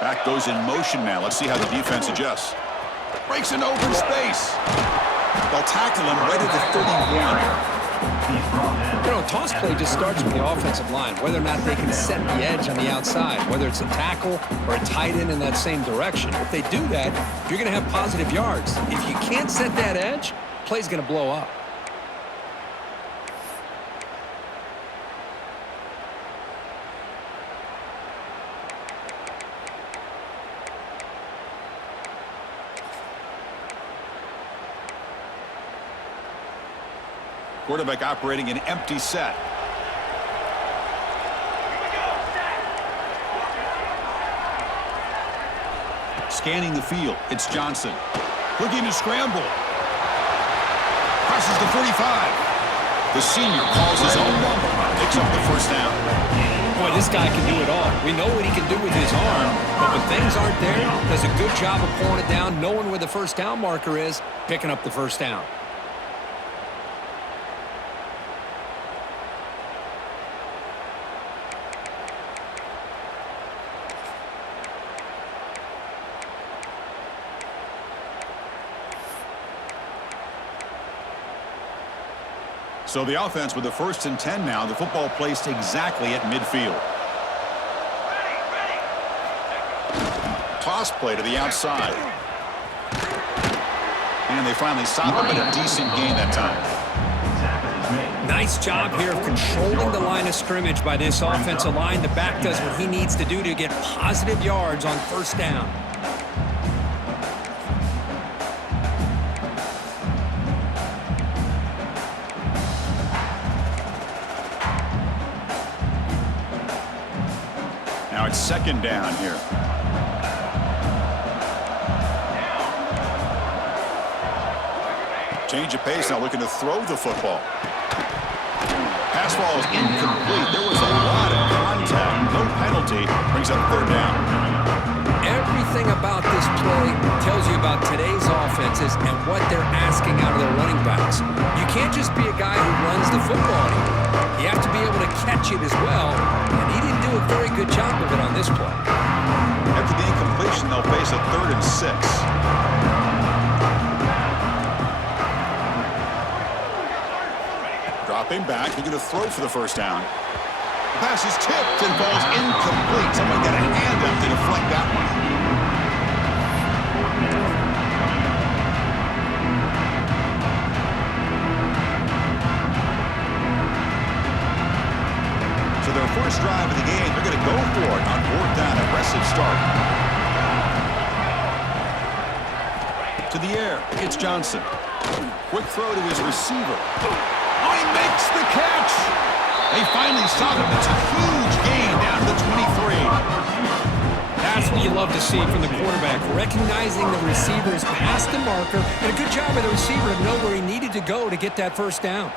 Back goes in motion now. Let's see how the defense adjusts. Breaks into open space. They'll tackle him right at the 31. You know, toss play just starts with the offensive line, whether or not they can set the edge on the outside, whether it's a tackle or a tight end in that same direction. If they do that, you're going to have positive yards. If you can't set that edge, play's going to blow up. Quarterback operating an empty set. Scanning the field. It's Johnson. Looking to scramble. Crosses the 45. The senior calls his own number. Picks up the first down. Boy, this guy can do it all. We know what he can do with his arm, but when things aren't there, does a good job of pulling it down, knowing where the first down marker is, picking up the first down. So the offense with the 1st and 10 now. The football placed exactly at midfield. Toss play to the outside. And they finally stop him, but a decent gain that time. Nice job here of controlling the line of scrimmage by this offensive line. The back does what he needs to do to get positive yards on first down. Now it's 2nd down here. Change of pace now, looking to throw the football. Pass ball is incomplete. There was a lot of contact. No penalty. Brings up 3rd down. Everything about this play tells you about today's offenses and what they're asking out of their running backs. You can't just be a guy who runs the football anymore. You have to be able to catch it as well, and he didn't do a very good job of it on this play. After the incompletion, they'll face a 3rd and 6. Dropping back, looking to throw for the first down. The pass is tipped and falls incomplete. Someone got a hand up to deflect that one. So their first drive of the game, they're going to go for it on 4th down. Aggressive start. To the air, it's Johnson. Quick throw to his receiver. Oh, he makes the catch. They finally stop him. It's a huge gain down to the 23. That's what you love to see from the quarterback, recognizing the receiver's past the marker, and a good job by the receiver to know where he needed to go to get that first down.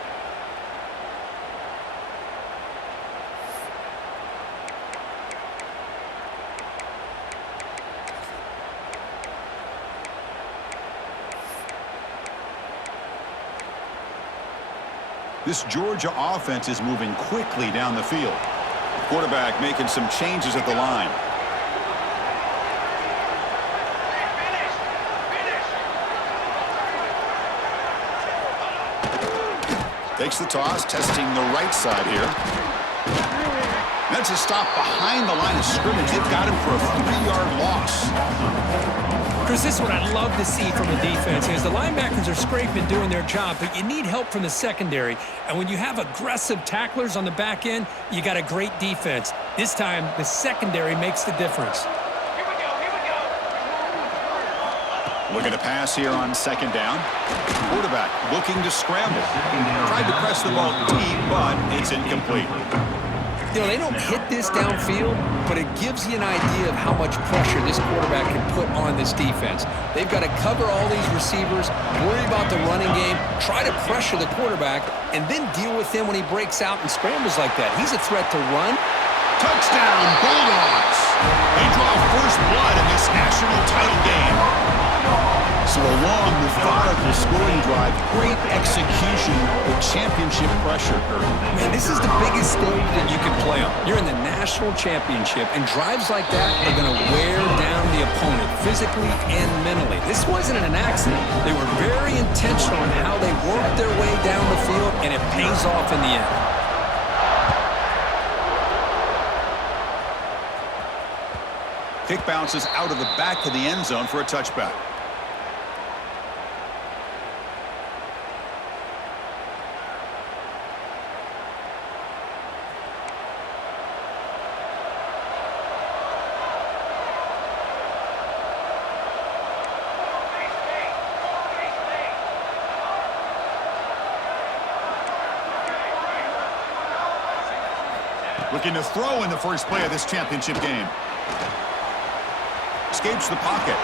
This Georgia offense is moving quickly down the field. Quarterback making some changes at the line. Takes the toss, testing the right side here. That's a stop behind the line of scrimmage. They've got him for a 3-yard loss. Chris, this is what I love to see from the defense is the linebackers are scraping, doing their job, but you need help from the secondary. And when you have aggressive tacklers on the back end, you got a great defense. This time, the secondary makes the difference. Looking to pass here on 2nd down. Quarterback looking to scramble. Tried to press the ball deep, but it's incomplete. You know, they don't hit this downfield, but it gives you an idea of how much pressure this quarterback can put on this defense. They've got to cover all these receivers, worry about the running game, try to pressure the quarterback, and then deal with him when he breaks out and scrambles like that. He's a threat to run. Touchdown, Bulldogs! They draw first blood in this national title game. So a long, methodical scoring drive, great execution with championship pressure. Man, this is the biggest stage that you can play on. You're in the national championship, and drives like that are going to wear the opponent, physically and mentally. This wasn't an accident. They were very intentional in how they worked their way down the field, and it pays off in the end. Kick bounces out of the back of the end zone for a touchback. Looking to throw in the first play of this championship game. Escapes the pocket.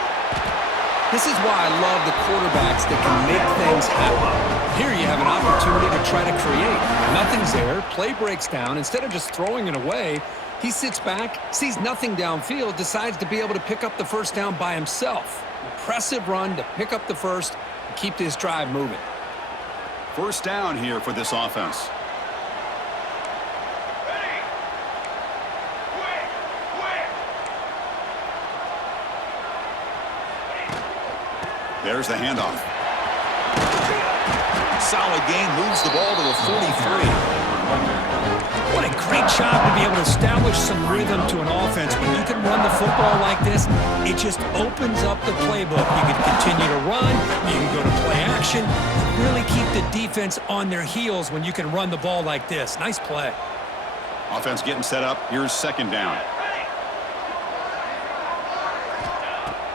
This is why I love the quarterbacks that can make things happen. Here you have an opportunity to try to create. Nothing's there. Play breaks down. Instead of just throwing it away, he sits back, sees nothing downfield, decides to be able to pick up the first down by himself. Impressive run to pick up the first and keep this drive moving. First down here for this offense. There's the handoff. Solid gain, moves the ball to the 43. What a great job to be able to establish some rhythm to an offense. When you can run the football like this, it just opens up the playbook. You can continue to run, you can go to play action, really keep the defense on their heels when you can run the ball like this. Nice play. Offense getting set up. Here's second down.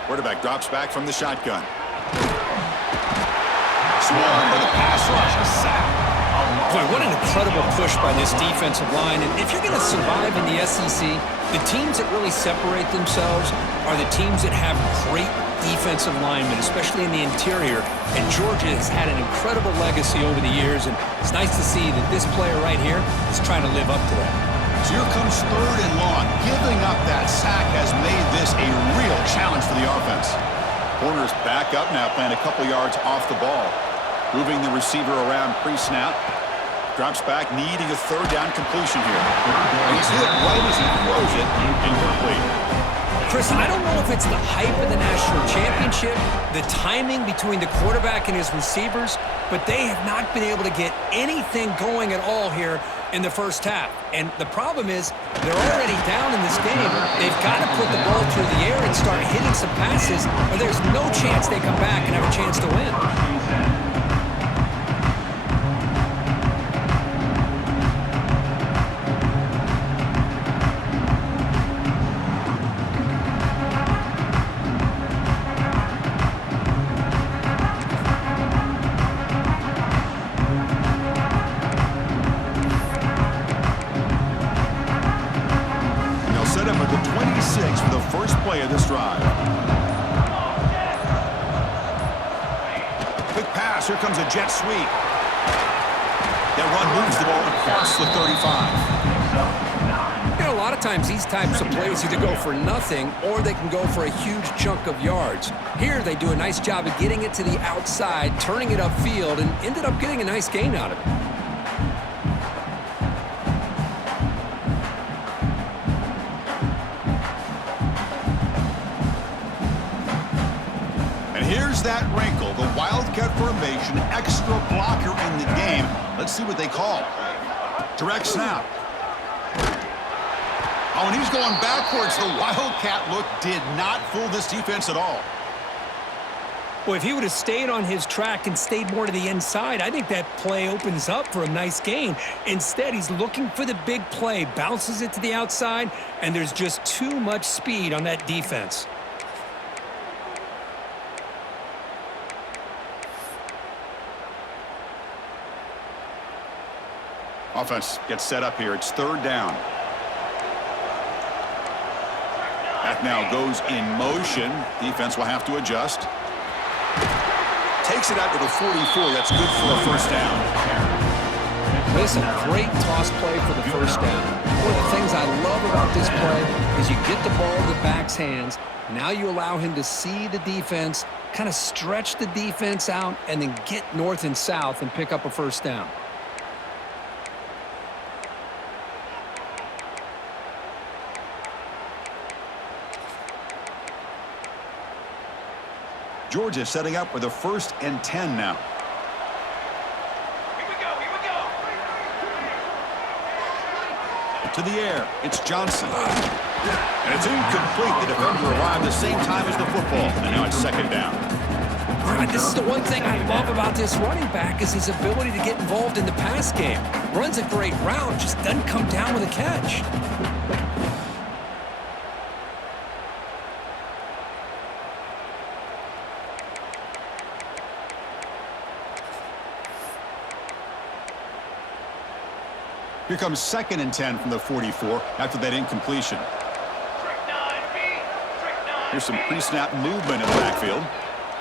Quarterback drops back from the shotgun. Swarmed by the pass rush. A sack. Boy, what an incredible push by this defensive line. And if you're going to survive in the SEC, the teams that really separate themselves are the teams that have great defensive linemen, especially in the interior. And Georgia has had an incredible legacy over the years, and it's nice to see that this player right here is trying to live up to that. So here comes third and long. Giving up that sack has made this a real challenge for the offense. Corners back up now, playing a couple yards off the ball. Moving the receiver around pre-snap. Drops back, needing a third down completion here. He's hit right as he throws it, incomplete. Chris, I don't know if it's the hype of the national championship, the timing between the quarterback and his receivers, but they have not been able to get anything going at all here in the first half. And the problem is they're already down in this game. They've got to put the ball through the air and start hitting some passes, or there's no chance they come back and have a chance to win. Here comes a jet sweep. That run moves the ball across the 35. You know, a lot of times these types of plays either go for nothing or they can go for a huge chunk of yards. Here they do a nice job of getting it to the outside, turning it upfield, and ended up getting a nice gain out of it. Here's that wrinkle, the Wildcat formation, extra blocker in the game. Let's see what they call. Direct snap. Oh, and he's going backwards. The Wildcat look did not fool this defense at all. Well, if he would have stayed on his track and stayed more to the inside, I think that play opens up for a nice gain. Instead, he's looking for the big play, bounces it to the outside, and there's just too much speed on that defense. Offense gets set up here. It's third down. That now goes in motion. Defense will have to adjust. Takes it out to the 44. That's good for a first down. Listen, great toss play for the first down. One of the things I love about this play is you get the ball in the back's hands. Now you allow him to see the defense, kind of stretch the defense out, and then get north and south and pick up a first down. Georgia setting up with a 1st and 10 now. Here we go. To the air, it's Johnson. And it's incomplete. The defender arrived the same time as the football. And now it's 2nd down. This is the one thing I love about this running back is his ability to get involved in the pass game. Runs a great route, just doesn't come down with a catch. Here comes 2nd and 10 from the 44 after that incompletion. Here's some pre-snap movement in the backfield.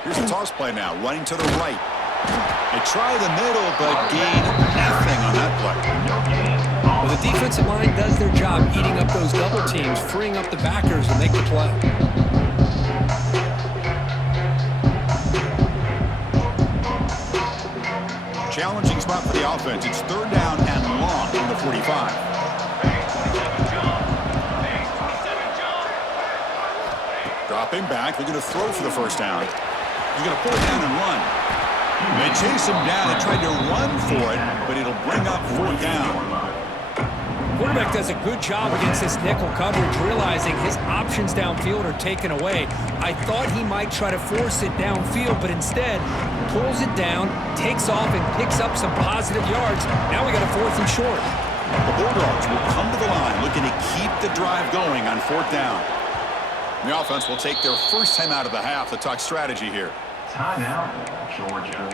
Here's a toss play now, running to the right. They try the middle, but gain nothing on that play. Well, the defensive line does their job eating up those double teams, freeing up the backers to make the play. Challenging spot for the offense. It's 3rd down and long from the 45. Dropping back, they're going to throw for the 1st down. He's going to pull it down and run. They chase him down and tried to run for it, but it'll bring up 4th down. Quarterback does a good job against this nickel coverage, realizing his options downfield are taken away. I thought he might try to force it downfield, but instead pulls it down, takes off, and picks up some positive yards. Now we got a 4th and short. The Bulldogs will come to the line looking to keep the drive going on 4th down. The offense will take their first time out of the half to talk strategy here. Timeout, Georgia.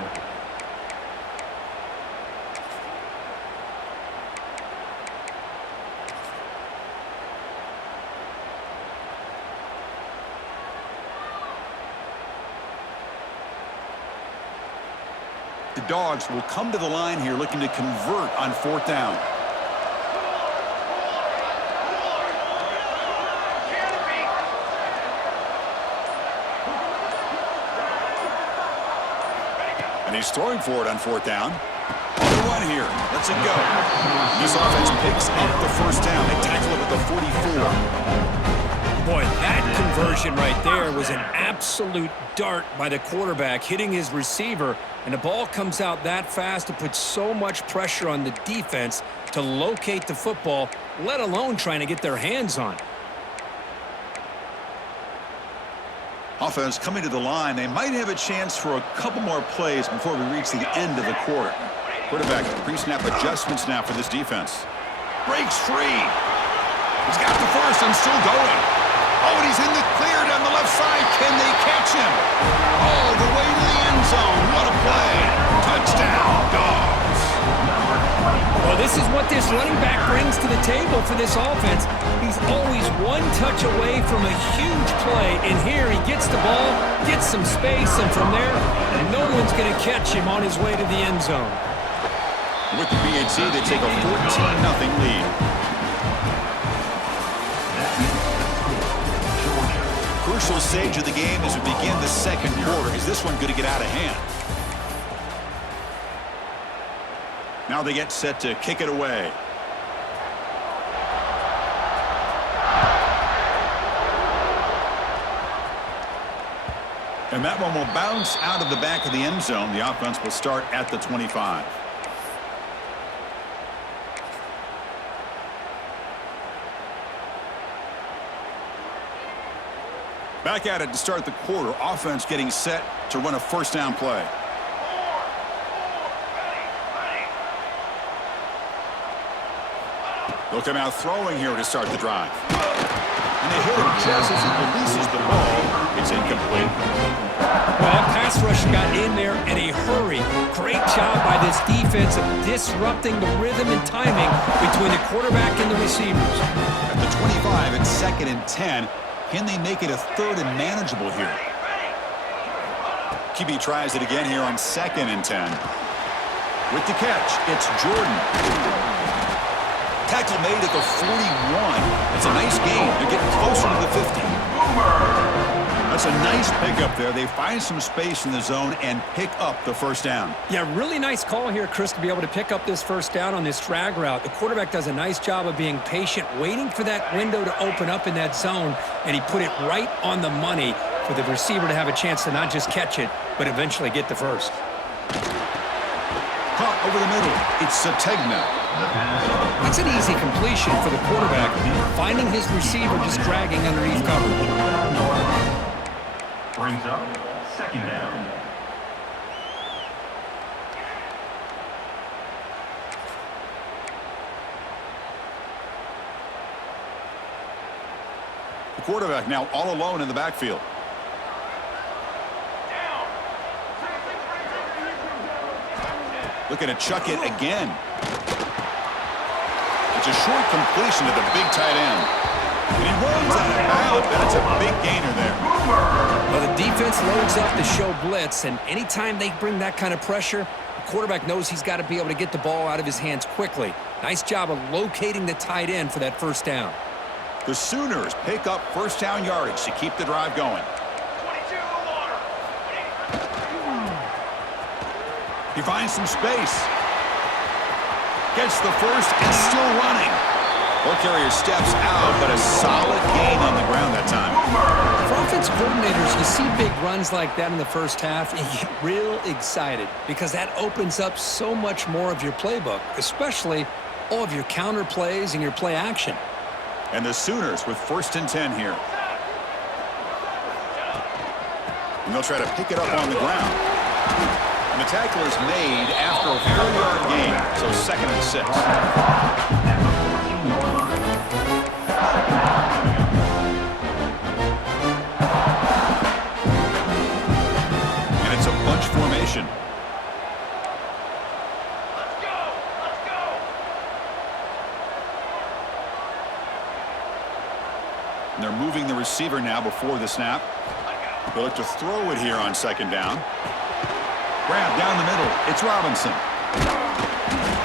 The Dogs will come to the line here looking to convert on 4th down. And he's throwing for it on 4th down. On the run here. Let's it go. This offense picks up the 1st down. They tackle it at the 44. Boy, that conversion right there was an absolute dart by the quarterback, hitting his receiver, and the ball comes out that fast to put so much pressure on the defense to locate the football, let alone trying to get their hands on it. Offense coming to the line. They might have a chance for a couple more plays before we reach the end of the quarter. Quarterback pre-snap adjustments now for this defense. Breaks free. He's got the 1st and still going. Oh, and he's in the clear down the left side. Can they catch him? All the way to the end zone. What a play. Touchdown, Dogs. Well, this is what this running back brings to the table for this offense. He's always one touch away from a huge play, and here he gets the ball, gets some space, and from there, no one's going to catch him on his way to the end zone. With the BAT, they take a 14-0 lead. Crucial stage of the game as we begin the 2nd quarter. Is this one going to get out of hand? Now they get set to kick it away. And that one will bounce out of the back of the end zone. The offense will start at the 25. Back at it to start the quarter. Offense getting set to run a 1st down play. They'll come out throwing here to start the drive. And they hit him just as he releases the ball. It's incomplete. Well, that pass rush got in there in a hurry. Great job by this defense of disrupting the rhythm and timing between the quarterback and the receivers. At the 25, it's 2nd and 10. Can they make it a 3rd and manageable here? QB tries it again here on 2nd and 10. With the catch, it's Jordan. Tackle made at the 41. It's a nice gain. They're getting closer to the 50. That's a nice pickup there. They find some space in the zone and pick up the 1st down. Yeah, really nice call here, Chris, to be able to pick up this 1st down on this drag route. The quarterback does a nice job of being patient, waiting for that window to open up in that zone, and he put it right on the money for the receiver to have a chance to not just catch it, but eventually get the first. Caught over the middle. It's Sategna. That's an easy completion for the quarterback, finding his receiver just dragging underneath coverage. Brings up second down. The quarterback now all alone in the backfield. Looking to chuck it again. It's a short completion to the big tight end. And he runs out of bounds, and it's a big gainer there. Well, the defense loads up to show blitz, and anytime they bring that kind of pressure, the quarterback knows he's got to be able to get the ball out of his hands quickly. Nice job of locating the tight end for that first down. The Sooners pick up first down yardage to keep the drive going. He finds some space. Gets the first and still running. Ball carrier steps out, but a solid gain on the ground that time. For offense coordinators, you see big runs like that in the first half, and you get real excited because that opens up so much more of your playbook, especially all of your counter plays and your play action. And the Sooners with 1st and 10 here. And they'll try to pick it up on the ground. And the tackle is made after a 4-yard gain, so 2nd and 6. And it's a bunch formation. And they're moving the receiver now before the snap. They'll look to throw it here on 2nd down. Grab down the middle. It's Robinson.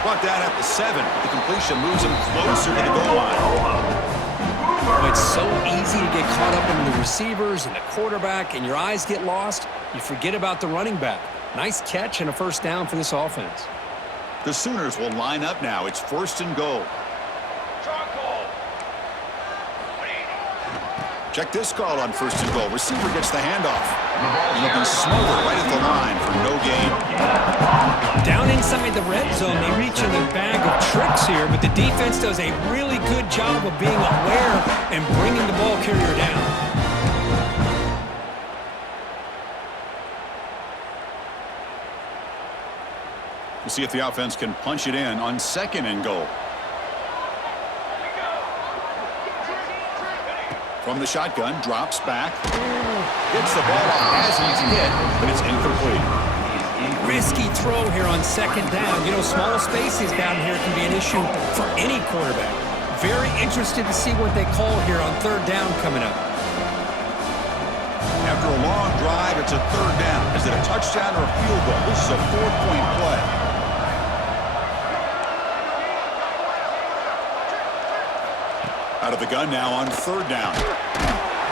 Brought down at the 7. The completion moves him closer to the goal line. Oh, it's so easy to get caught up in the receivers and the quarterback, and your eyes get lost. You forget about the running back. Nice catch and a first down for this offense. The Sooners will line up now. It's 1st and goal. Check this call on 1st and goal. Receiver gets the handoff. And he'll be smothered right at the line for no gain. Down inside the red zone, they reach in a bag of tricks here, but the defense does a really good job of being aware and bringing the ball carrier down. We'll see if the offense can punch it in on 2nd and goal. From the shotgun, drops back. Gets the ball off as he's hit, but it's incomplete. Risky throw here on 2nd down. You know, small spaces down here can be an issue for any quarterback. Very interested to see what they call here on 3rd down coming up. After a long drive, it's a 3rd down. Is it a touchdown or a field goal? This is a 4-point play. Out of the gun now on 3rd down.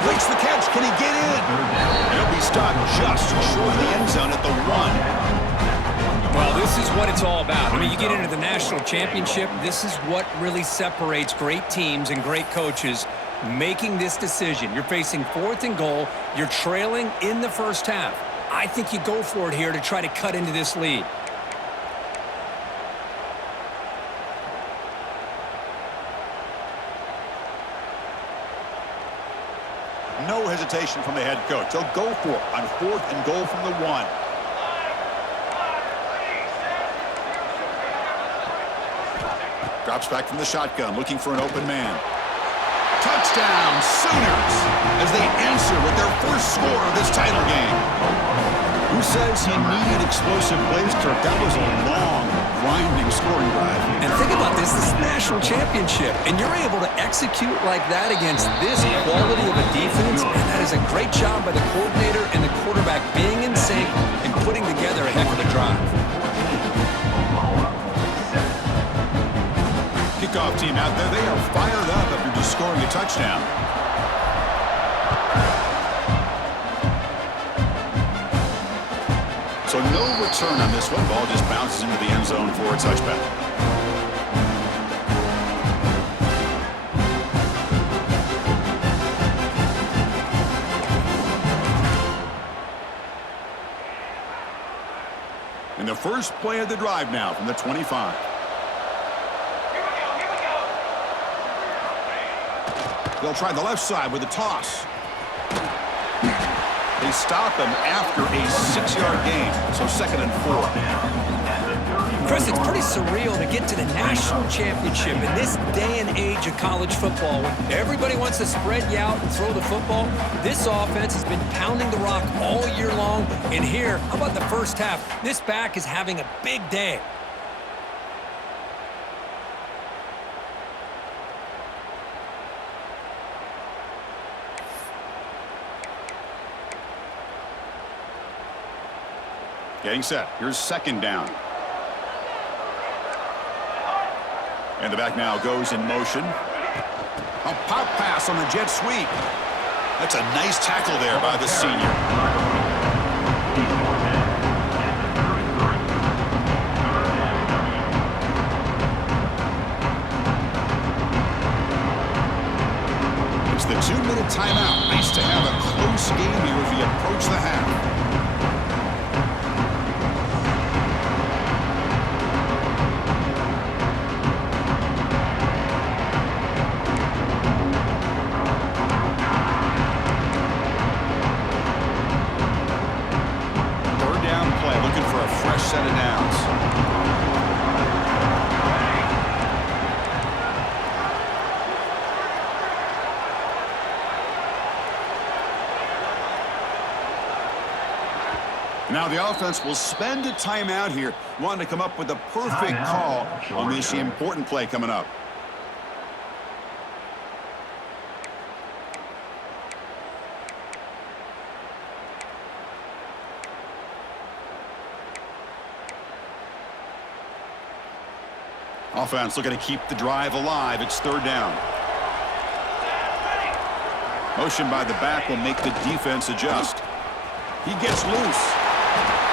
Makes the catch. Can he get in? He'll be stopped just short of the end zone at the 1. Well, this is what it's all about. I mean, you get into the national championship, this is what really separates great teams and great coaches making this decision. You're facing 4th and goal. You're trailing in the first half. I think you go for it here to try to cut into this lead. No hesitation from the head coach. They'll go for it on 4th and goal from the 1. Drops back from the shotgun, looking for an open man. Touchdown, Sooners, as they answer with their first score of this title game. Who says he needed explosive plays, Kirk? That was a long, grinding scoring drive. And think about this is the national championship, and you're able to execute like that against this quality of a defense, and that is a great job by the coordinator and the quarterback being in sync and putting together a heck of a drive. Kickoff team out there, they are fired up after just scoring a touchdown. So no return on this one. Ball just bounces into the end zone for a touchback. the first play of the drive now from the 25. They'll try the left side with a toss. They stop him after a 6-yard gain, so 2nd and 4. Chris, it's pretty surreal to get to the national championship in this day and age of college football when everybody wants to spread you out and throw the football. This offense has been pounding the rock all year long, and here, how about the first half? This back is having a big day. Getting set. Here's 2nd down. And the back now goes in motion. A pop pass on the jet sweep. That's a nice tackle there by the senior. It's the 2-minute timeout. Nice to have a close game here as we approach the half. Set of downs. Now the offense will spend a timeout here, wanting to come up with the perfect call on this important play coming up. Offense looking to keep the drive alive. It's 3rd down. Motion by the back will make the defense adjust. He gets loose.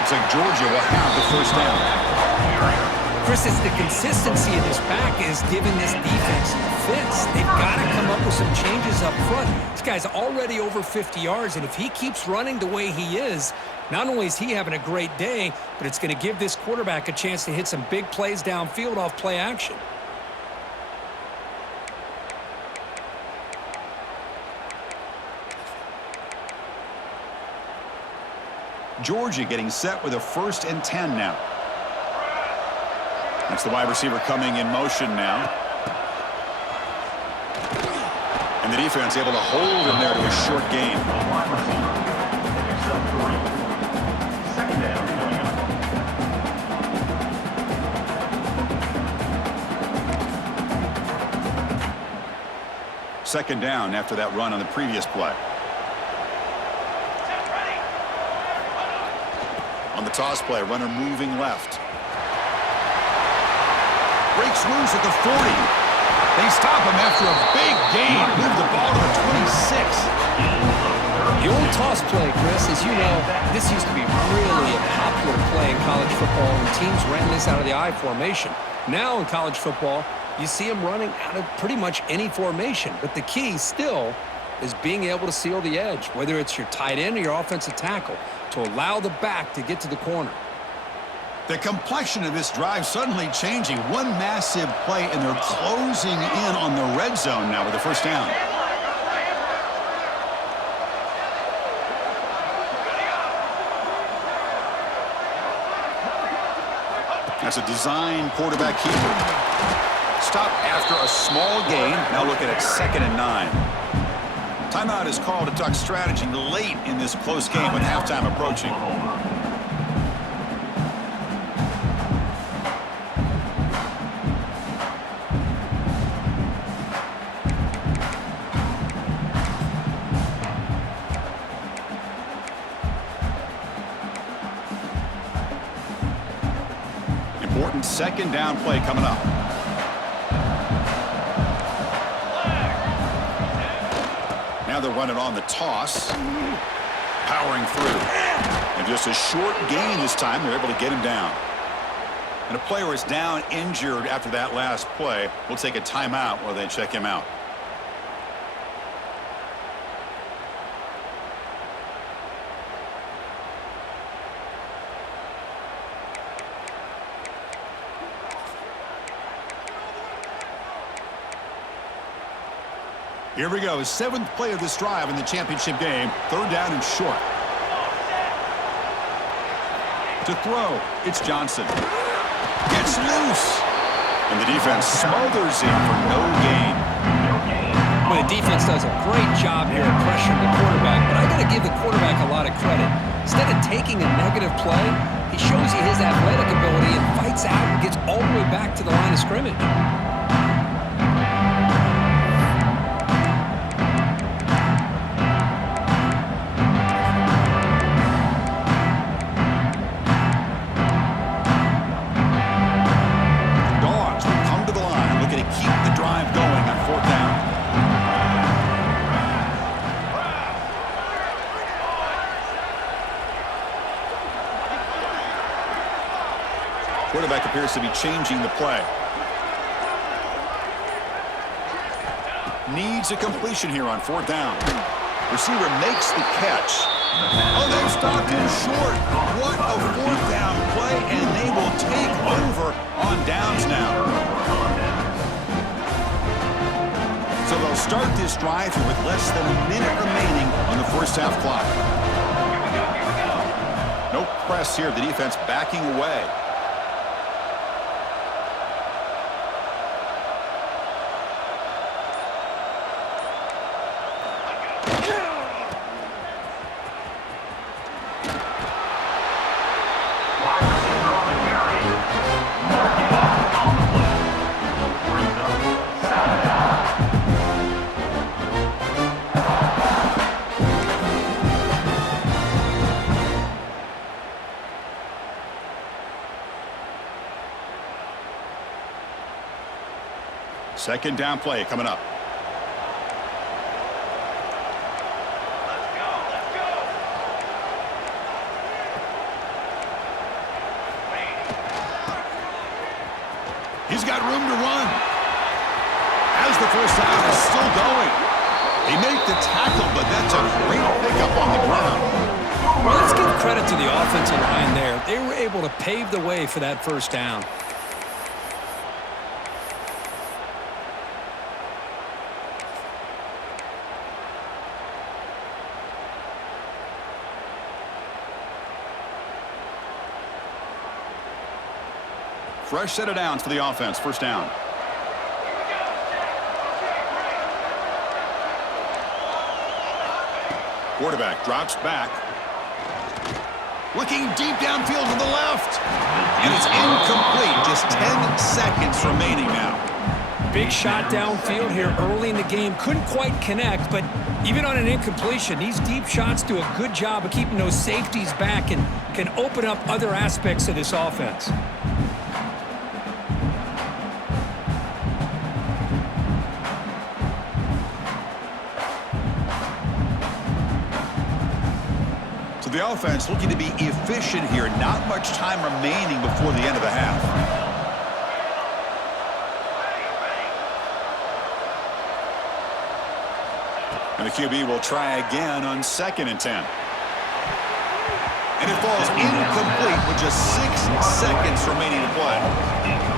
Looks like Georgia will have the 1st down. Chris, it's the consistency of this back is giving this defense fits. They've got to come up with some changes up front. This guy's already over 50 yards, and if he keeps running the way he is, not only is he having a great day, but it's going to give this quarterback a chance to hit some big plays downfield off play action. Georgia getting set with a 1st and 10 now. That's the wide receiver coming in motion now. And the defense able to hold him there to a short gain. Second down after that run on the previous play. On the toss play, runner moving left. Breaks loose at the 40. They stop him after a big gain. Move the ball to the 26. The old toss play, Chris, as you know, this used to be really a popular play in college football, and teams ran this out of the I formation. Now in college football, you see them running out of pretty much any formation, but the key still is being able to seal the edge, whether it's your tight end or your offensive tackle, to allow the back to get to the corner. The complexion of this drive suddenly changing. One massive play, and they're closing in on the red zone now with the 1st down. That's a design quarterback keeper. Stop after a small gain. Now looking at 2nd and 9. Timeout is called to talk strategy late in this close game with halftime approaching. Important 2nd down play coming up. Now they're running on the toss. Powering through. And just a short gain this time. They're able to get him down. And a player is down injured after that last play. We'll take a timeout while they check him out. Here we go. 7th play of this drive in the championship game. 3rd down and short. To throw, it's Johnson. Gets loose. And the defense smothers him for no gain. Well, the defense does a great job here of pressuring the quarterback, but I got to give the quarterback a lot of credit. Instead of taking a negative play, he shows you his athletic ability and fights out and gets all the way back to the line of scrimmage. Dogs will come to the line, looking to keep the drive going on 4th down. Quarterback appears to be changing the play. Needs a completion here on 4th down. Receiver makes the catch. Oh, they've stopped him short. What a 4th down play, and they will take over on downs now. So they'll start this drive here with less than a minute remaining on the first half clock. No press here. The defense backing away. Second down play coming up. He's got room to run. As the first down is still going. He made the tackle, but that's a great pickup on the ground. Well, let's give credit to the offensive line there. They were able to pave the way for that first down. Fresh set of downs for the offense. First down. Quarterback drops back. Looking deep downfield to the left. And it's incomplete. Just 10 seconds remaining now. Big shot downfield here early in the game. Couldn't quite connect, but even on an incompletion, these deep shots do a good job of keeping those safeties back and can open up other aspects of this offense. The offense looking to be efficient here. Not much time remaining before the end of the half. And the QB will try again on 2nd and 10. And it falls incomplete with just 6 seconds remaining to play.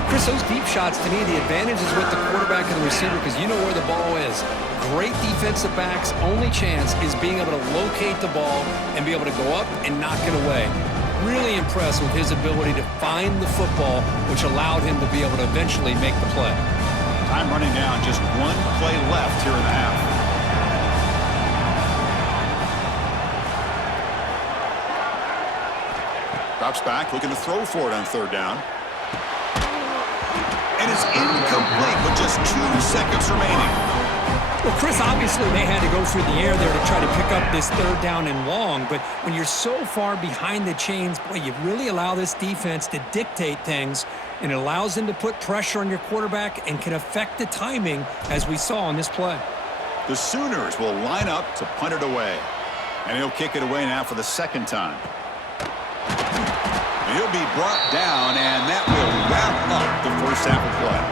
Chris, those deep shots, to me, the advantage is with the quarterback and the receiver because you know where the ball is. Great defensive backs' only chance is being able to locate the ball and be able to go up and knock it away. Really impressed with his ability to find the football, which allowed him to be able to eventually make the play. Time running down, just 1 play left here in the half. Drops back, looking to throw for it on 3rd down. And it's incomplete with just 2 seconds remaining. Well, Chris, obviously they had to go through the air there to try to pick up this 3rd down and long, but when you're so far behind the chains, boy, you really allow this defense to dictate things, and it allows them to put pressure on your quarterback and can affect the timing, as we saw on this play. The Sooners will line up to punt it away, and he'll kick it away now for the 2nd time. He'll be brought down, and that will wrap up the first half of play.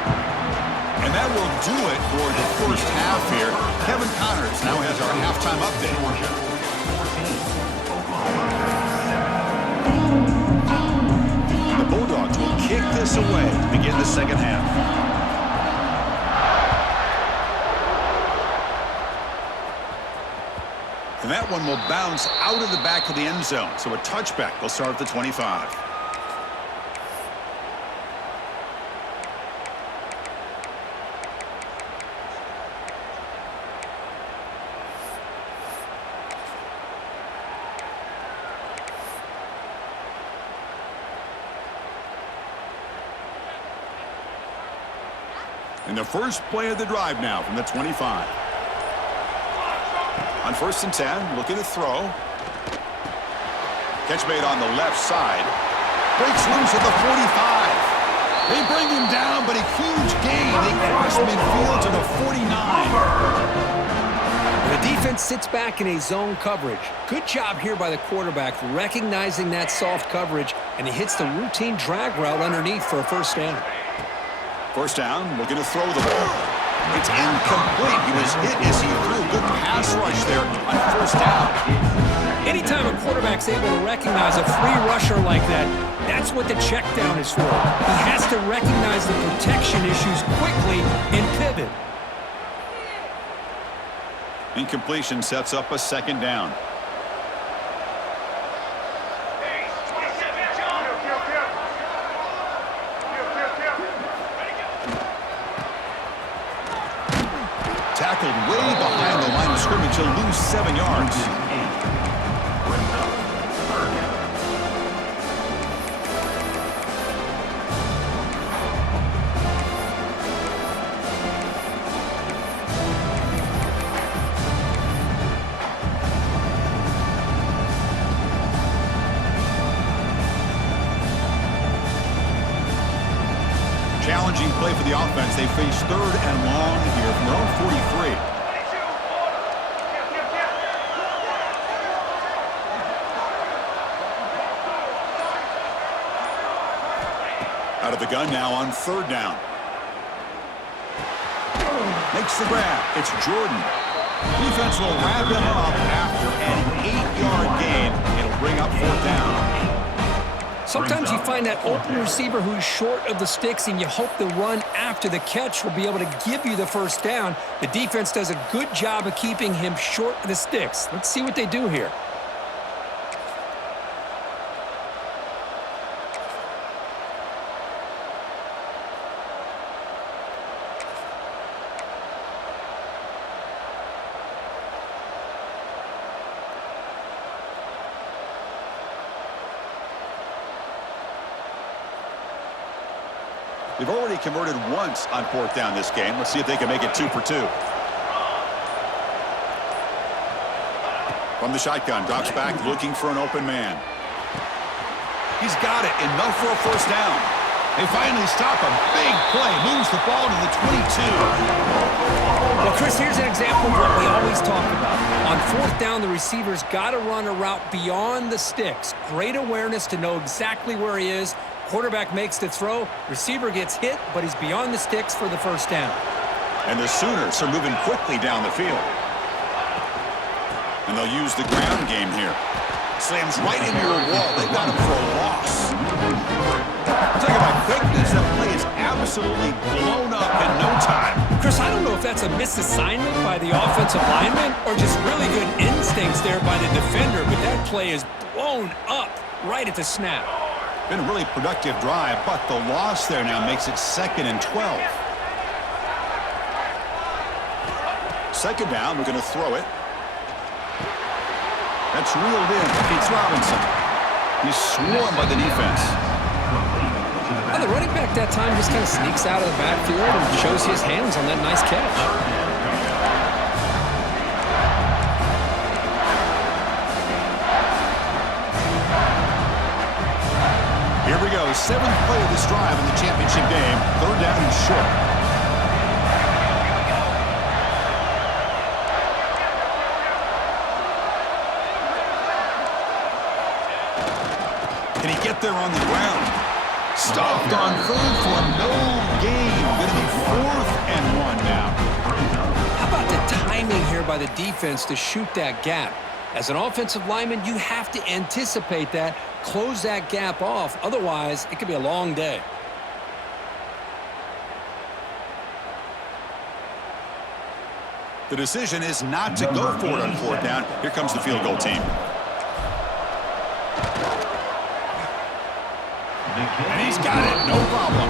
And that will do it for the first half here. Kevin Connors now has our halftime update. The Bulldogs will kick this away to begin the second half. And that one will bounce out of the back of the end zone. So a touchback. They'll start at the 25. And the first play of the drive now from the 25. On 1st and 10, looking to throw. Catch made on the left side. Breaks loose at the 45. They bring him down, but a huge gain. They cross midfield to the 49. The defense sits back in a zone coverage. Good job here by the quarterback recognizing that soft coverage, and he hits the routine drag route underneath for a first down. First down, looking to throw the ball. It's incomplete. He was hit as he threw. Good pass rush there on first down. Anytime a quarterback's able to recognize a free rusher like that, that's what the check down is for. He has to recognize the protection issues quickly and pivot. Incompletion sets up a second down. Tackled way behind the line of scrimmage. He'll lose 7 yards. Challenging play for the offense. They face 3rd and long here from their own 43. Out of the gun now on 3rd down. Makes the grab. It's Jordan. Defense will wrap him up after an 8-yard gain. It'll bring up 4th down. Sometimes you find that open receiver who's short of the sticks, and you hope the run after the catch will be able to give you the first down. The defense does a good job of keeping him short of the sticks. Let's see what they do here. They've already converted once on 4th down this game. Let's see if they can make it 2 for 2. From the shotgun, drops back looking for an open man. He's got it. Enough for a first down. They finally stop a big play. Moves the ball to the 22. Well, Chris, here's an example of what we always talk about. On 4th down, the receiver's got to run a route beyond the sticks. Great awareness to know exactly where he is. Quarterback makes the throw. Receiver gets hit, but he's beyond the sticks for the first down. And the Sooners are moving quickly down the field. And they'll use the ground game here. Slams right into your wall. They've got him for a loss. Talk about quickness. That play is absolutely blown up in no time. Chris, I don't know if that's a misassignment by the offensive lineman or just really good instincts there by the defender, but that play is blown up right at the snap. Been a really productive drive, but the loss there now makes it 2nd and 12. 2nd down, we're going to throw it. That's reeled in. It's Robinson. He's swarmed by the defense. Well, the running back that time just kind of sneaks out of the backfield and shows his hands on that nice catch. Here we go, 7th play of this drive in the championship game. 3rd down and short. Can he get there on the ground? Stopped on 3rd for no gain. Going to be 4th and 1 now. How about the timing here by the defense to shoot that gap? As an offensive lineman, you have to anticipate that, close that gap off. Otherwise, it could be a long day. The decision is not to go for it on fourth down. Here comes the field goal team. And he's got it, no problem.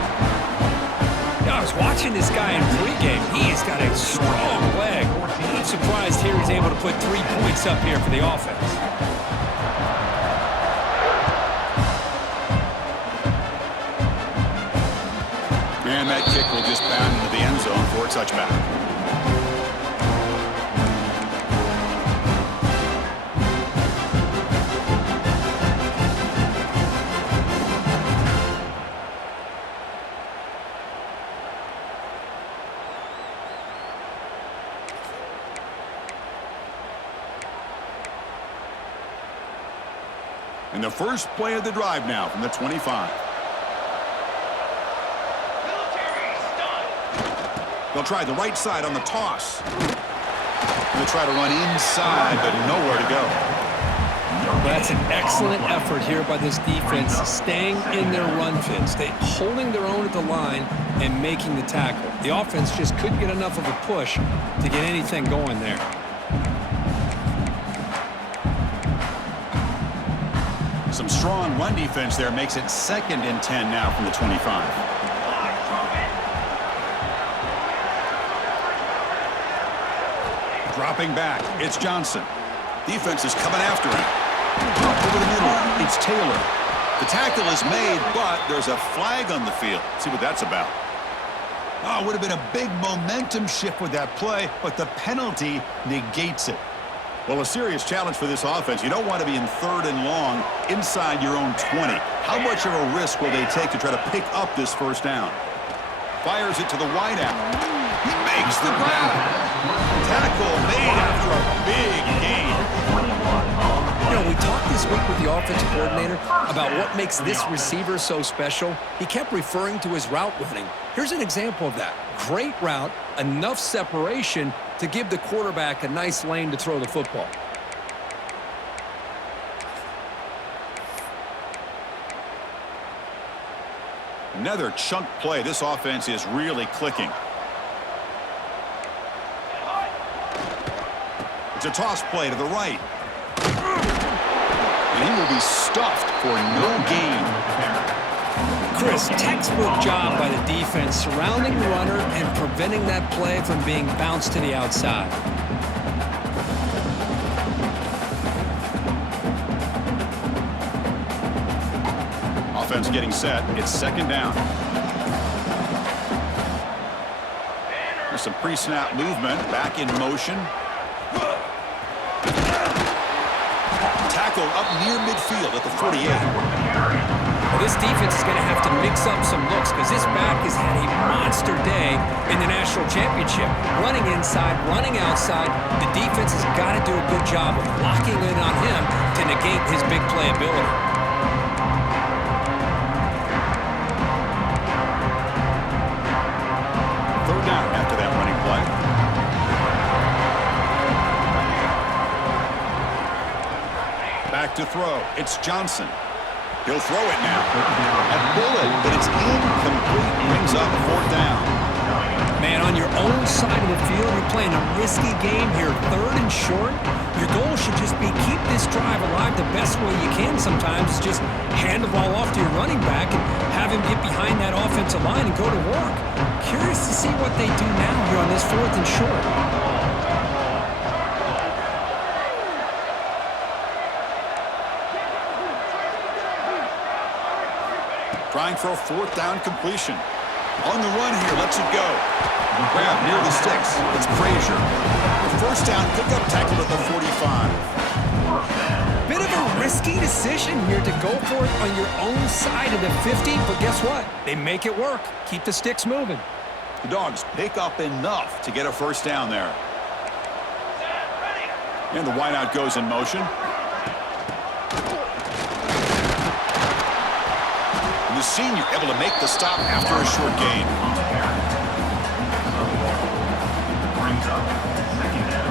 I was watching this guy in pregame. He has got a strong leg. I'm surprised here he's able to put 3 points up here for the offense. And that kick will just bound into the end zone for a touchback. And the first play of the drive now from the 25. They'll try the right side on the toss. They'll try to run inside, but nowhere to go. That's an excellent effort here by this defense, staying in their run fits, holding their own at the line and making the tackle. The offense just couldn't get enough of a push to get anything going there. Some strong run defense there makes it 2nd and 10 now from the 25. Dropping back, it's Johnson. Defense is coming after him. Over the middle, it's Taylor. The tackle is made, but there's a flag on the field. See what that's about. Oh, it would have been a big momentum shift with that play, but the penalty negates it. Well, a serious challenge for this offense. You don't want to be in 3rd and long inside your own 20. How much of a risk will they take to try to pick up this first down? Fires it to the wideout. He makes the grab. Tackle made after a big gain. You know, we talked this week with the offensive coordinator about what makes this receiver so special. He kept referring to his route running. Here's an example of that. Great route, enough separation to give the quarterback a nice lane to throw the football. Another chunk play. This offense is really clicking. It's a toss play to the right. And he will be stuffed for no gain. Chris, textbook job by the defense surrounding the runner and preventing that play from being bounced to the outside. Offense getting set. It's 2nd down. There's some pre-snap movement. Back in motion. Tackle up near midfield at the 48. Well, this defense is going to have to mix up some looks because this back has had a monster day in the national championship. Running inside, running outside. The defense has got to do a good job of locking in on him to negate his big play ability. Third down after that running play. Back to throw. It's Johnson. He'll throw it now. A bullet, but it's incomplete. Brings up 4th down. Man, on your own side of the field, you're playing a risky game here. 3rd and short. Your goal should just be keep this drive alive the best way you can sometimes. Is just hand the ball off to your running back and have him get behind that offensive line and go to work. Curious to see what they do now here on this 4th and short. Trying for a 4th down completion. On the run here, lets it go. Grab near the sticks. It's Frazier. The first down pickup tackle at the 45. Bit of a risky decision here to go for it on your own side of the 50, but guess what? They make it work. Keep the sticks moving. The Dogs pick up enough to get a first down there. And the wideout goes in motion. The senior able to make the stop after a short gain. Brings up 2nd down.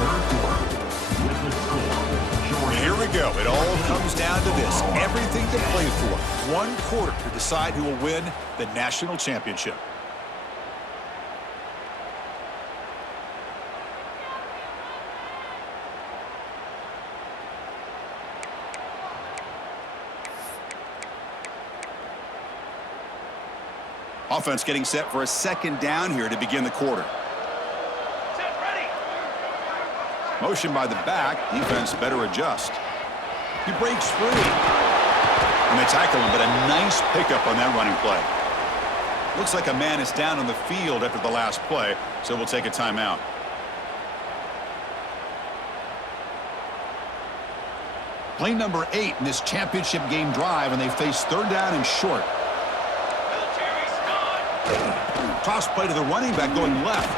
third quarter. With the score, Georgia. Here we go. It all comes down to this. Everything to play for. One quarter to decide who will win the national championship. Offense getting set for a second down here to begin the quarter. Motion by the back. Defense better adjust. He breaks free. And they tackle him, but a nice pickup on that running play. Looks like a man is down on the field after the last play, so we'll take a timeout. Play number 8 in this championship game drive, and they face third down and short. Toss play to the running back going left.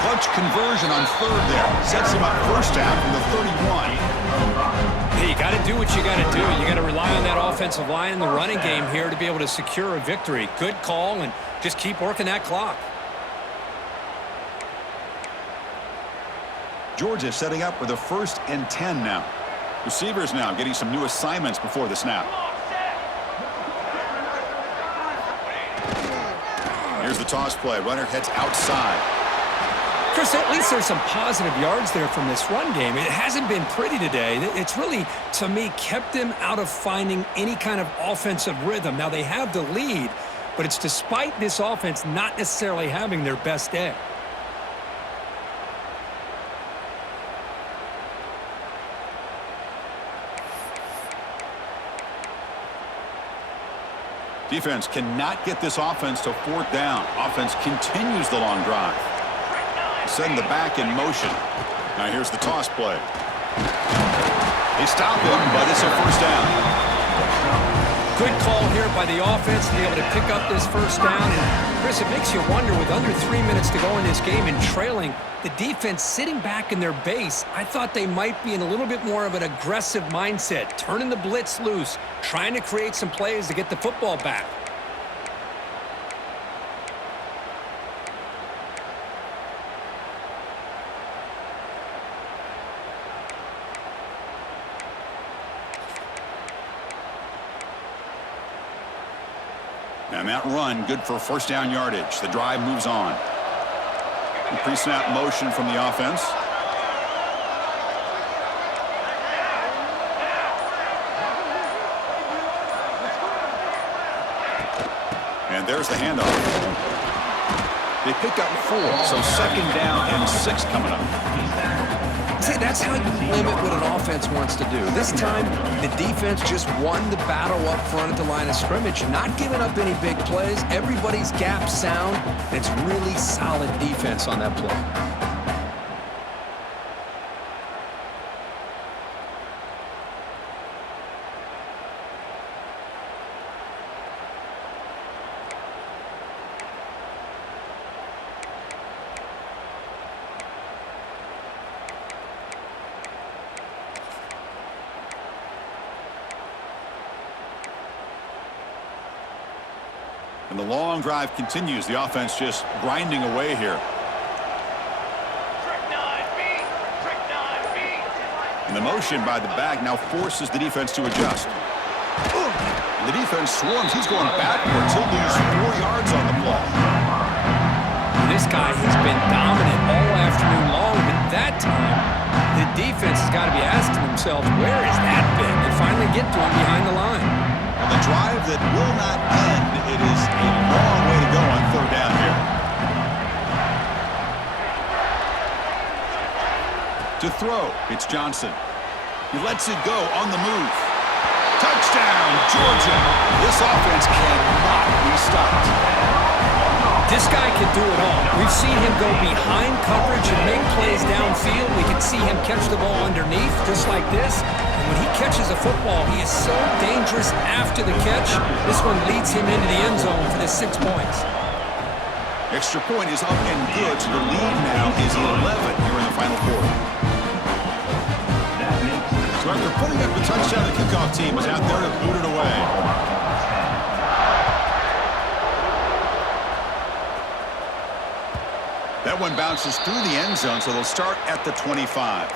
Clutch conversion on third there. Sets him up first down from the 31. Hey, you got to do what you got to do. You got to rely on that offensive line in the running game here to be able to secure a victory. Good call, and just keep working that clock. Georgia setting up with a 1st and 10 now. Receivers now getting some new assignments before the snap. Here's the toss play. Runner heads outside. Chris, at least there's some positive yards there from this run game. It hasn't been pretty today. It's really, to me, kept them out of finding any kind of offensive rhythm. Now, they have the lead, but it's despite this offense not necessarily having their best day. Defense cannot get this offense to 4th down. Offense continues the long drive. Send the back in motion. Now here's the toss play. They stop him, but it's a 1st down. Good call here by the offense to be able to pick up this 1st down. And Chris, it makes you wonder, with under 3 minutes to go in this game and trailing, the defense sitting back in their base, I thought they might be in a little bit more of an aggressive mindset, turning the blitz loose, trying to create some plays to get the football back. And that run, good for 1st down yardage. The drive moves on. Pre-snap motion from the offense. And there's the handoff. They pick up 4, so 2nd down and 6 coming up. See, that's how you limit what an offense wants to do. This time, the defense just won the battle up front at the line of scrimmage, not giving up any big plays. Everybody's gap sound, and it's really solid defense on that play. And the long drive continues. The offense just grinding away here. And the motion by the back now forces the defense to adjust. And the defense swarms. He's going backwards. He'll lose 4 yards on the play. This guy has been dominant all afternoon long, but that time, the defense has got to be asking themselves, where has that been? They finally get to him behind the line. On the drive that will not end, it is a long way to go on 3rd down here. To throw, it's Johnson. He lets it go on the move. Touchdown, Georgia. This offense cannot be stopped. This guy can do it all. We've seen him go behind coverage and make plays downfield. We can see him catch the ball underneath, just like this. And when he catches a football, he is so dangerous after the catch. This one leads him into the end zone for the 6 points. Extra point is up and good, so the lead now is 11 here in the final quarter. So after putting up the touchdown, the kickoff team is out there to boot it away. That That one bounces through the end zone, so they'll start at the 25.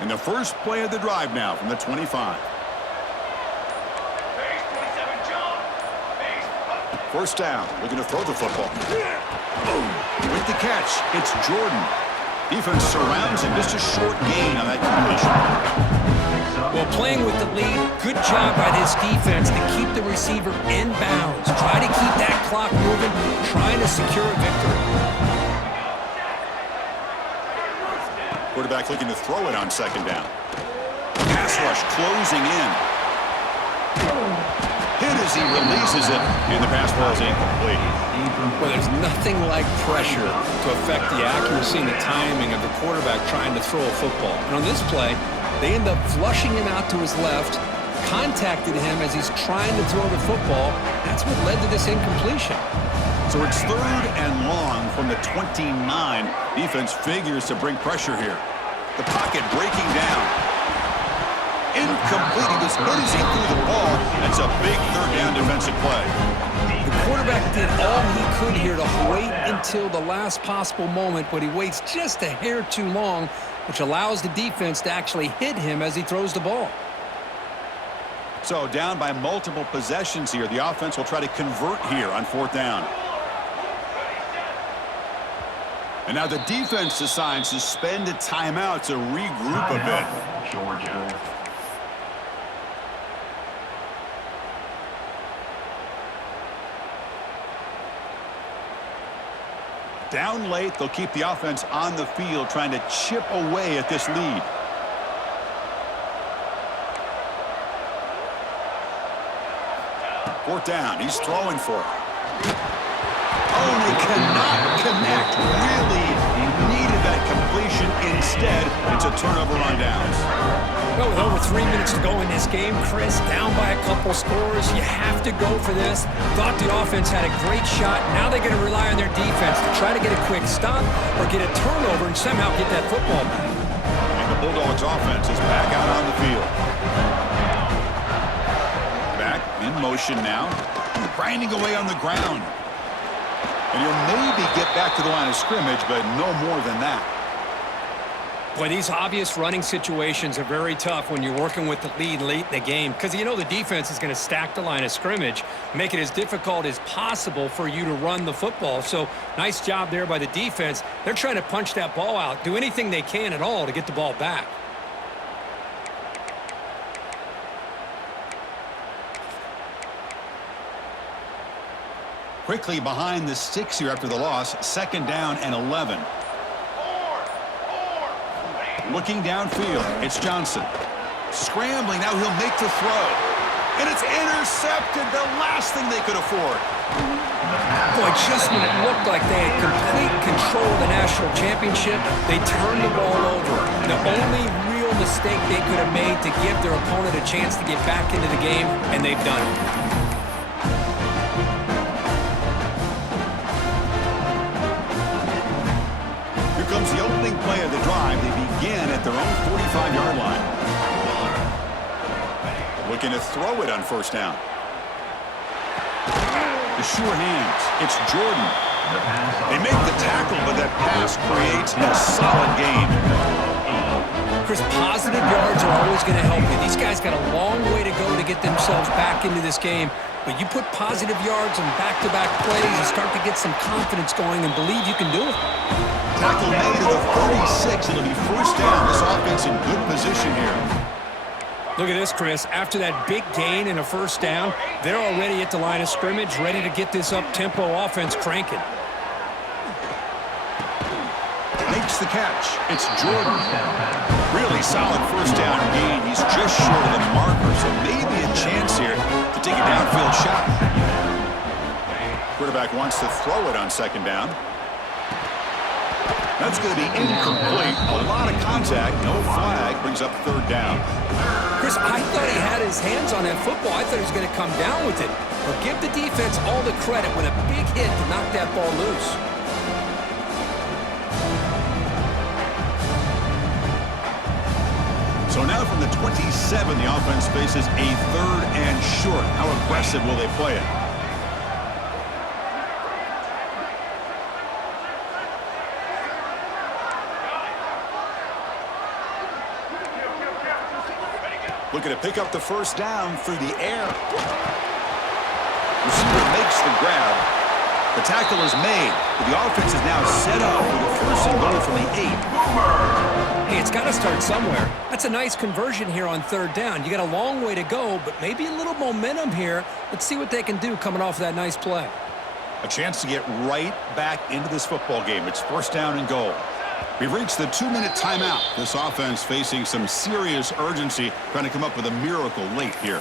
And the first play of the drive now from the 25. First down, looking to throw the football. With the catch, it's Jordan. Defense surrounds him, just a short gain on that completion. Well, playing with the lead, good job by this defense to keep the receiver in bounds. Try to keep that clock moving, trying to secure a victory. Quarterback looking to throw it on second down. Pass rush closing in. Hit as he releases it, and the pass ball is incomplete. Well, there's nothing like pressure to affect the accuracy and the timing of the quarterback trying to throw a football. And on this play, they end up flushing him out to his left, contacted him as he's trying to throw the football. That's what led to this incompletion. So it's 3rd and long from the 29. Defense figures to bring pressure here. The pocket breaking down. Incomplete. He was hit as he threw the ball. That's a big 3rd down defensive play. The quarterback did all he could here to wait until the last possible moment, but he waits just a hair too long, which allows the defense to actually hit him as he throws the ball. So down by multiple possessions here. The offense will try to convert here on 4th down. And now the defense decides to spend a timeout to regroup a bit. Georgia. Down late, they'll keep the offense on the field trying to chip away at this lead. Fourth down, he's throwing for it. Oh, they cannot connect. Really needed that completion. Instead, it's a turnover on downs. Well, with over 3 minutes to go in this game, Chris, down by a couple scores, you have to go for this. Thought the offense had a great shot. Now they're going to rely on their defense to try to get a quick stop or get a turnover and somehow get that football back. And the Bulldogs offense is back out on the field. Back in motion now. Grinding away on the ground. And he'll maybe get back to the line of scrimmage, but no more than that. Boy, these obvious running situations are very tough when you're working with the lead late in the game because you know the defense is going to stack the line of scrimmage, make it as difficult as possible for you to run the football. So nice job there by the defense. They're trying to punch that ball out, do anything they can at all to get the ball back. Quickly behind the sticks here after the loss. 2nd down and 11. Looking downfield, it's Johnson. Scrambling, now he'll make the throw. And it's intercepted, the last thing they could afford. Boy, just when it looked like they had complete control of the national championship, they turned the ball over. The only real mistake they could have made to give their opponent a chance to get back into the game, and they've done it. Comes the opening play of the drive. They begin at their own 45-yard line. Looking to throw it on 1st down. The sure hands. It's Jordan. They make the tackle, but that pass creates a solid gain. Chris, positive yards are always going to help you. These guys got a long way to go to get themselves back into this game. But you put positive yards on back-to-back plays and start to get some confidence going and believe you can do it. Tackle made to the 36. It'll be 1st down. This offense in good position here. Look at this, Chris. After that big gain and a 1st down, they're already at the line of scrimmage, ready to get this up-tempo offense cranking. Makes the catch. It's Jordan. Really solid 1st down gain. He's just short of the marker, so maybe a chance here to take a downfield shot. Quarterback wants to throw it on 2nd down. That's going to be incomplete. A lot of contact, no flag, brings up third down. Chris, I thought he had his hands on that football. I thought he was going to come down with it. But give the defense all the credit with a big hit to knock that ball loose. So now from the 27, the offense faces a third and short. How aggressive will they play it? Looking to pick up the first down through the air. Receiver makes the grab. The tackle is made. But the offense is now set up with a first and goal from the 8. Hey, it's got to start somewhere. That's a nice conversion here on third down. You got a long way to go, but maybe a little momentum here. Let's see what they can do coming off that nice play. A chance to get right back into this football game. It's first down and goal. We've reached the 2-minute timeout. This offense facing some serious urgency, trying to come up with a miracle late here.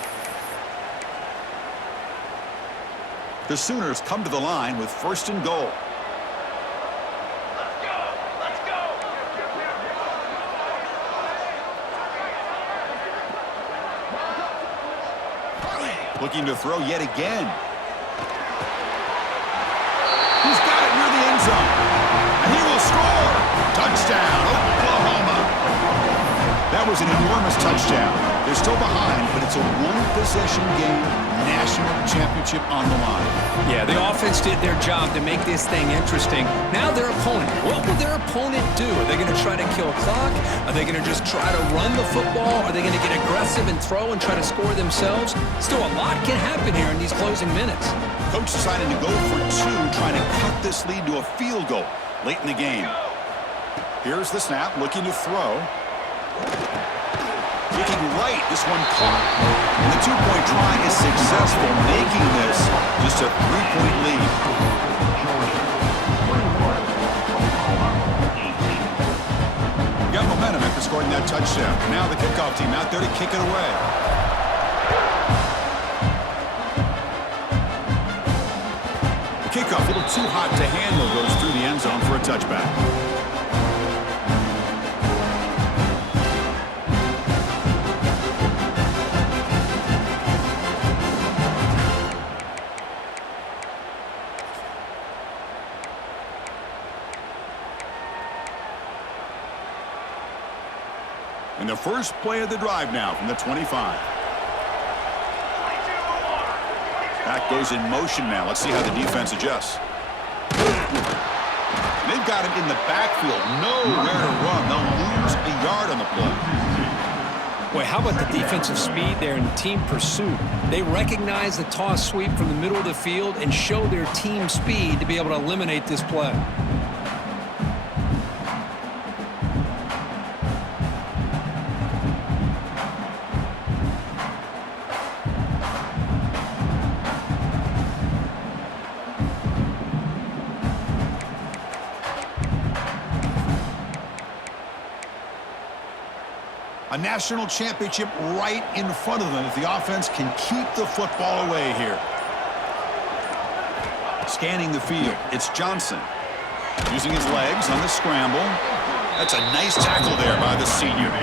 The Sooners come to the line with first and goal. Let's go! Looking to throw yet again. He's got it near the end zone. And he will score. Touchdown, Oklahoma. That was an enormous touchdown. They're still behind, but it's a one-possession game, national championship on the line. Yeah, the offense did their job to make this thing interesting. Now their opponent. What will their opponent do? Are they going to try to kill clock? Are they going to just try to run the football? Are they going to get aggressive and throw and try to score themselves? Still, a lot can happen here in these closing minutes. Coach decided to go for 2, trying to cut this lead to a field goal late in the game. Here's the snap, looking to throw. Looking right, this one caught. And the 2-point try is successful, making this just a 3-point lead. Got momentum after scoring that touchdown. Now the kickoff team out there to kick it away. The kickoff, a little too hot to handle, goes through the end zone for a touchback. And the first play of the drive now from the 25. Back goes in motion now. Let's see how the defense adjusts. They've got him in the backfield. Nowhere to run. They'll lose a yard on the play. Boy, how about the defensive speed there and team pursuit? They recognize the toss sweep from the middle of the field and show their team speed to be able to eliminate this play. A national championship right in front of them if the offense can keep the football away here. Scanning the field, it's Johnson. Using his legs on the scramble. That's a nice tackle there by the senior.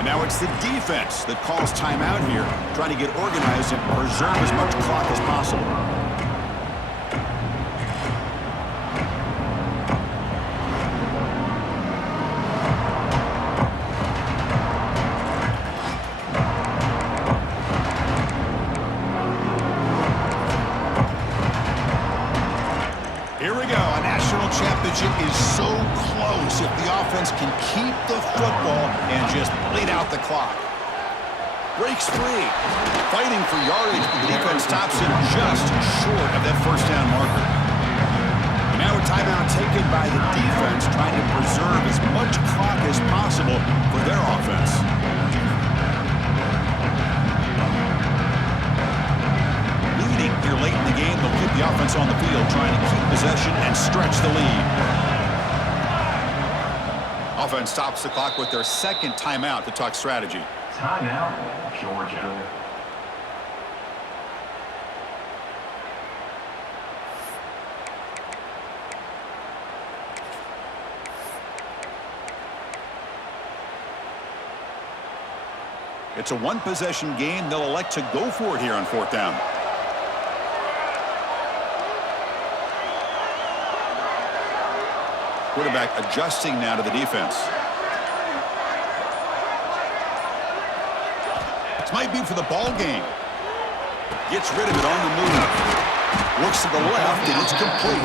And now it's the defense that calls timeout here, trying to get organized and preserve as much clock as possible. Championship is so close if the offense can keep the football and just bleed out the clock. Breaks free. Fighting for yardage, but the defense stops him just short of that first down marker. And now a timeout taken by the defense, trying to preserve as much clock as possible for their offense. Here late in the game, they'll keep the offense on the field, trying to keep possession and stretch the lead. Offense stops the clock with their second timeout to talk strategy. Timeout, Georgia. It's a one-possession game. They'll elect to go for it here on 4th down. Quarterback adjusting now to the defense. This might be for the ball game. Gets rid of it on the move. Looks to the left, and it's complete.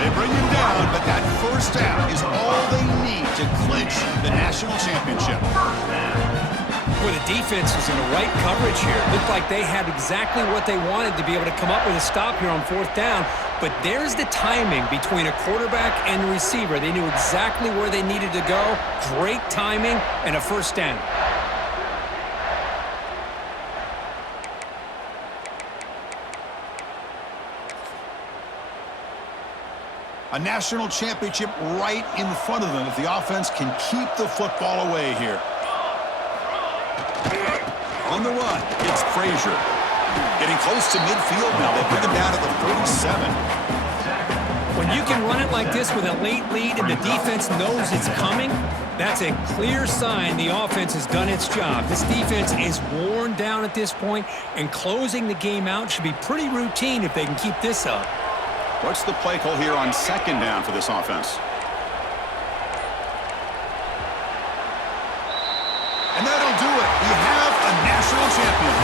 They bring him down, but that first down is all they need to clinch the national championship. Well, the defense was in the right coverage here. Looked like they had exactly what they wanted to be able to come up with a stop here on 4th down. But there's the timing between a quarterback and the receiver. They knew exactly where they needed to go. Great timing and a first down. A national championship right in front of them if the offense can keep the football away here. On the run, it's Frazier. Getting close to midfield now. They bring him down to the 47. When you can run it like this with a late lead and the defense knows it's coming, that's a clear sign the offense has done its job. This defense is worn down at this point, and closing the game out should be pretty routine if they can keep this up. What's the play call here on 2nd down for this offense? And that'll do it. We have a national champion.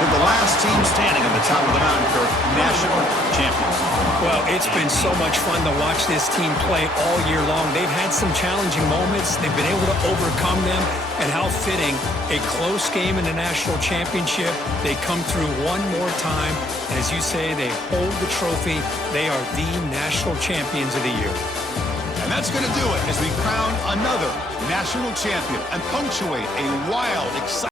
With the last team standing on the top of the mountain, Kirk, national champions. Well, it's been so much fun to watch this team play all year long. They've had some challenging moments. They've been able to overcome them. And how fitting, a close game in the national championship. They come through one more time. And as you say, they hold the trophy. They are the national champions of the year. And that's going to do it as we crown another national champion and punctuate a wild, exciting